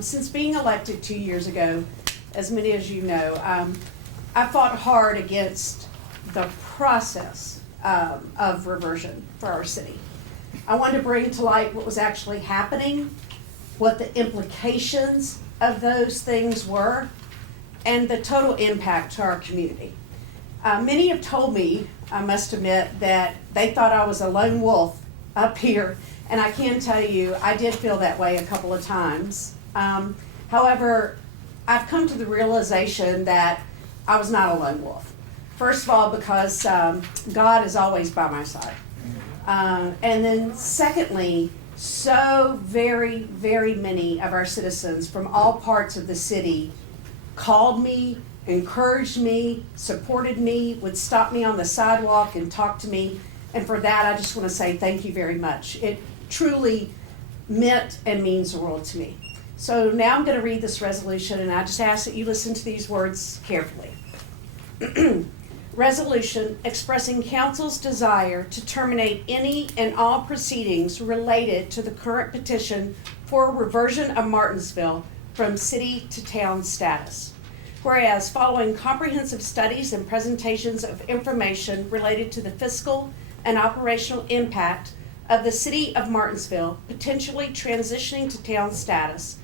Since being elected 2 years ago, as many as you know, I fought hard against the process of reversion for our city. I wanted to bring to light what was actually happening, what the implications of those things were, and the total impact to our community. Many have told me, I must admit, that they thought I was a lone wolf up here, and I can tell you, I did feel that way a couple of times. However, I've come to the realization that I was not a lone wolf. First of all, because God is always by my side. And then secondly, so very, very many of our citizens from all parts of the city called me, encouraged me, supported me, would stop me on the sidewalk and talk to me. And for that, I just want to say thank you very much. It truly meant and means the world to me. So now I'm going to read this resolution, and I just ask that you listen to these words carefully. Resolution expressing council's desire to terminate any and all proceedings related to the current petition for reversion of Martinsville from city to town status. Whereas following comprehensive studies and presentations of information related to the fiscal and operational impact of the city of Martinsville potentially transitioning to town status,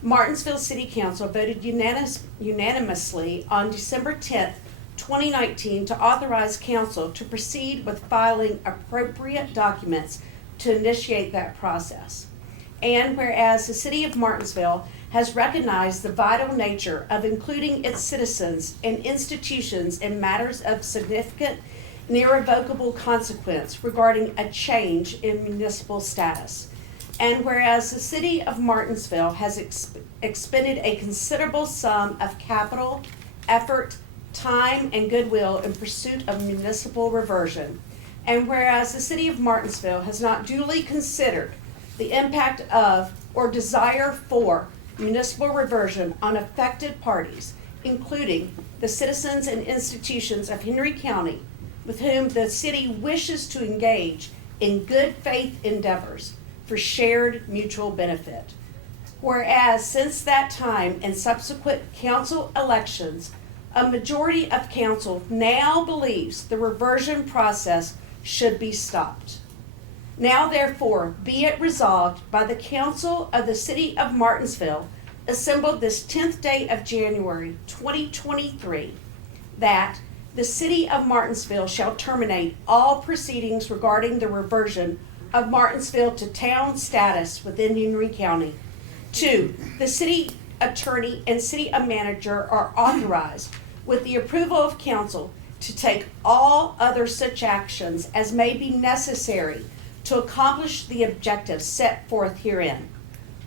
Martinsville City Council voted unanimously on December 10th, 2019 to authorize council to proceed with filing appropriate documents to initiate that process. And whereas the city of Martinsville has recognized the vital nature of including its citizens and institutions in matters of significant and irrevocable consequence regarding a change in municipal status. And whereas the city of Martinsville has expended a considerable sum of capital, effort, time, and goodwill in pursuit of municipal reversion, and whereas the city of Martinsville has not duly considered the impact of or desire for municipal reversion on affected parties, including the citizens and institutions of Henry County with whom the city wishes to engage in good faith endeavors for shared mutual benefit. Whereas since that time and subsequent council elections, a majority of council now believes the reversion process should be stopped. Now therefore be it resolved by the council of the city of Martinsville, assembled this 10th day of January 2023, that the city of Martinsville shall terminate all proceedings regarding the reversion of Martinsville to town status within Henry County. 2, the city attorney and city manager are authorized, with the approval of council, to take all other such actions as may be necessary to accomplish the objectives set forth herein.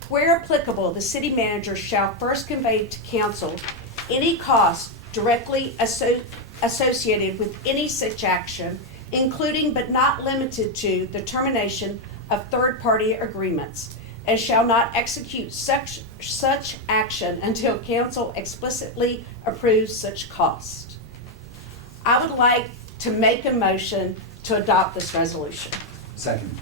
Where applicable, the city manager shall first convey to council any costs directly associated with any such action, including but not limited to the termination of third-party agreements, and shall not execute such action until council explicitly approves such cost. I would like to make a motion to adopt this resolution. Second.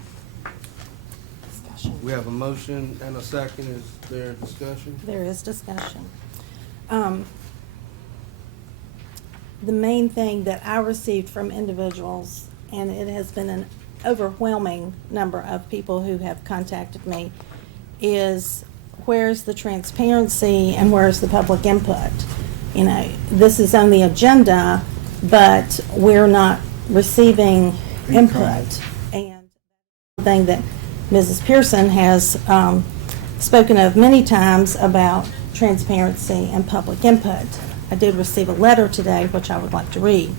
We have a motion and a second. Is there discussion? There is discussion. The main thing that I received from individuals, and it has been an overwhelming number of people who have contacted me, is where's the transparency and where's the public input? You know, this is on the agenda, but we're not receiving input. And the thing that Mrs. Pearson has spoken of many times about transparency and public input. I did receive a letter today, which I would like to read.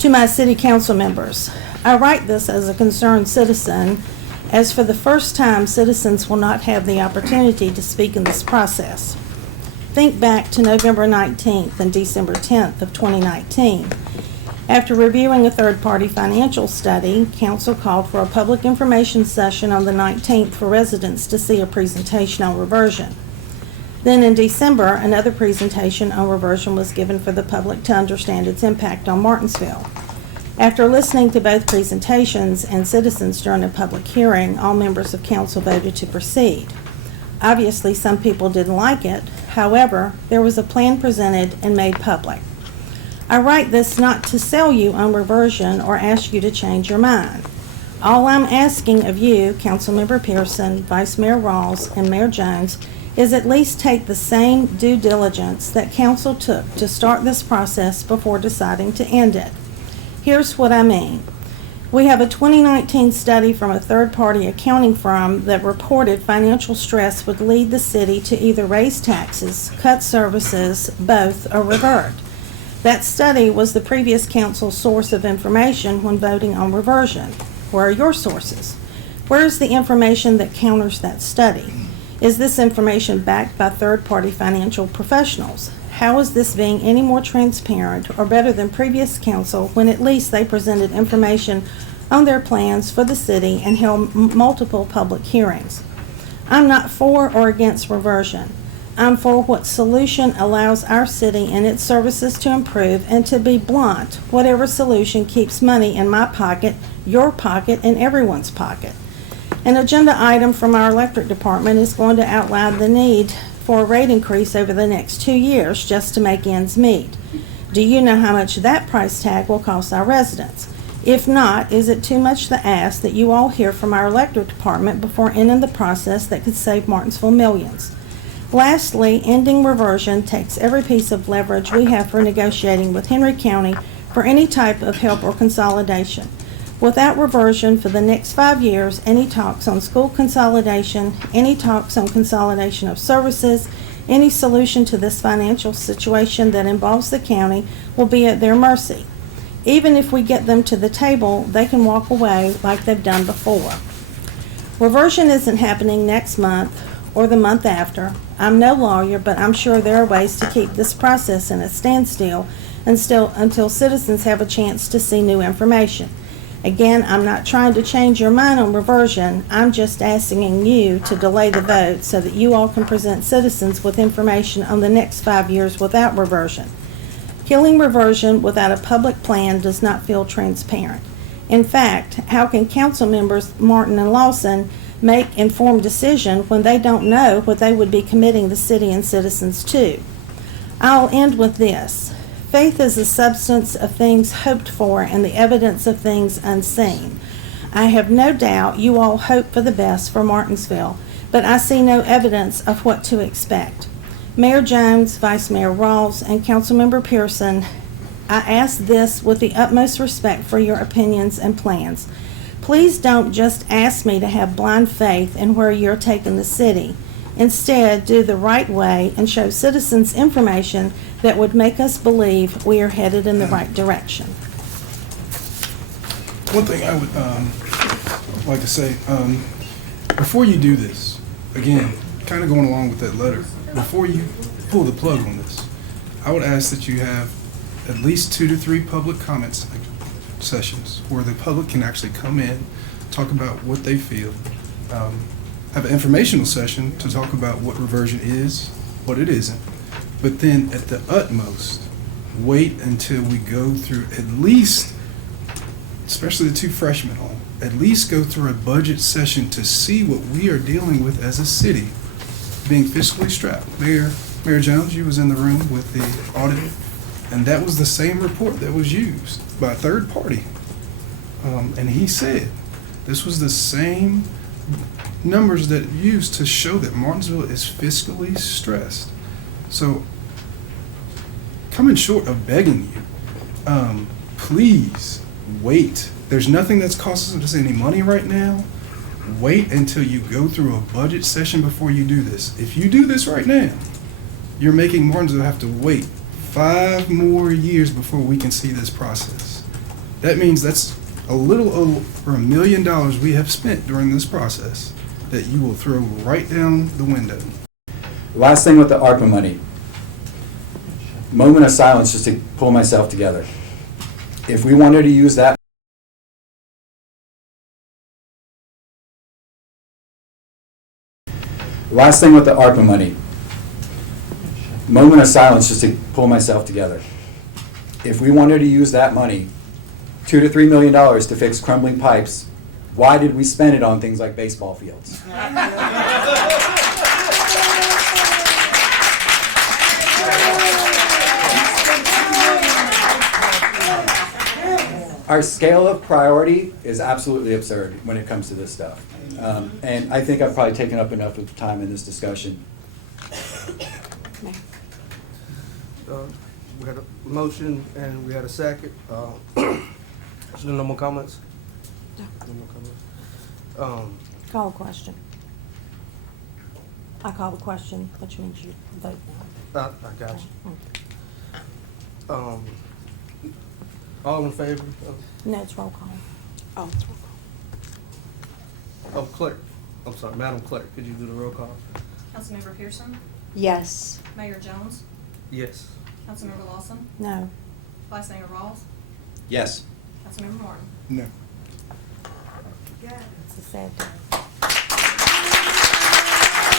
To my city council members, I write this as a concerned citizen, as for the first time, citizens will not have the opportunity to speak in this process. Think back to November 19th and December 10th of 2019. After reviewing a third-party financial study, council called for a public information session on the 19th for residents to see a presentation on reversion. Then in December, another presentation on reversion was given for the public to understand its impact on Martinsville. After listening to both presentations and citizens during a public hearing, all members of council voted to proceed. Obviously, some people didn't like it. However, there was a plan presented and made public. I write this not to sell you on reversion or ask you to change your mind. All I'm asking of you, Councilmember Pearson, Vice Mayor Rawls, and Mayor Jones, is at least take the same due diligence that council took to start this process before deciding to end it. Here's what I mean. We have a 2019 study from a third-party accounting firm that reported financial stress would lead the city to either raise taxes, cut services, both, or revert. That study was the previous council's source of information when voting on reversion. Where are your sources? Where is the information that counters that study? Is this information backed by third-party financial professionals? How is this being any more transparent or better than previous council when at least they presented information on their plans for the city and held multiple public hearings? I'm not for or against reversion. I'm for what solution allows our city and its services to improve, and to be blunt, whatever solution keeps money in my pocket, your pocket, and everyone's pocket. An agenda item from our electric department is going to outline the need for a rate increase over the next 2 years just to make ends meet. Do you know how much that price tag will cost our residents? If not, is it too much to ask that you all hear from our electric department before ending the process that could save Martinsville millions? Lastly, ending reversion takes every piece of leverage we have for negotiating with Henry County for any type of help or consolidation. Without reversion for the next 5 years, any talks on school consolidation, any talks on consolidation of services, any solution to this financial situation that involves the county will be at their mercy. Even if we get them to the table, they can walk away like they've done before. Reversion isn't happening next month or the month after. I'm no lawyer, but I'm sure there are ways to keep this process in a standstill until citizens have a chance to see new information. Again, I'm not trying to change your mind on reversion. I'm just asking you to delay the vote so that you all can present citizens with information on the next 5 years without reversion. Killing reversion without a public plan does not feel transparent. In fact, how can council members Martin and Lawson make informed decision when they don't know what they would be committing the city and citizens to? I'll end with this. Faith is the substance of things hoped for and the evidence of things unseen. I have no doubt you all hope for the best for Martinsville, but I see no evidence of what to expect. Mayor Jones, Vice Mayor Rawls, and Councilmember Pearson, I ask this with the utmost respect for your opinions and plans. Please don't just ask me to have blind faith in where you're taking the city. Instead, do the right way and show citizens information that would make us believe we are headed in the right direction. One thing I would like to say, before you do this, again, kind of going along with that letter, before you pull the plug on this, I would ask that you have at least 2 to 3 public comments sessions where the public can actually come in, talk about what they feel, have an informational session to talk about what reversion is, what it isn't, but then at the utmost, wait until we go through at least, especially the 2 freshmen home, at least go through a budget session to see what we are dealing with as a city, being fiscally strapped. Mayor Jones, you was in the room with the auditor, and that was the same report that was used by a third party. And he said this was the same numbers that used to show that Martinsville is fiscally stressed. So, coming short of begging you, please wait. There's nothing that's costing us any money right now. Wait until you go through a budget session before you do this. If you do this right now, you're making Martinsville have to wait 5 more years before we can see this process. That means that's a little over $1 million we have spent during this process that you will throw right down the window. Last thing with the ARPA money. Moment of silence just to pull myself together. If we wanted to use that Last thing with the ARPA money. Moment of silence just to pull myself together. If we wanted to use that money, $2 to $3 million to fix crumbling pipes, why did we spend it on things like baseball fields? our scale of priority is absolutely absurd when it comes to this stuff. And I think I've probably taken up enough of time in this discussion. We had a motion and we had a second. Is there no more comments? No more comments. Call a question. I call the question, which means you vote no. I got you. All in favor of, No, it's roll call. Oh, clerk? I'm sorry, Madam Clerk, could you do the roll call? Councilmember Pearson, yes. Mayor Jones, Yes. Councilmember Lawson, No. Vice Mayor Rawls, Yes. Councilmember Martin. No. It's a sad day.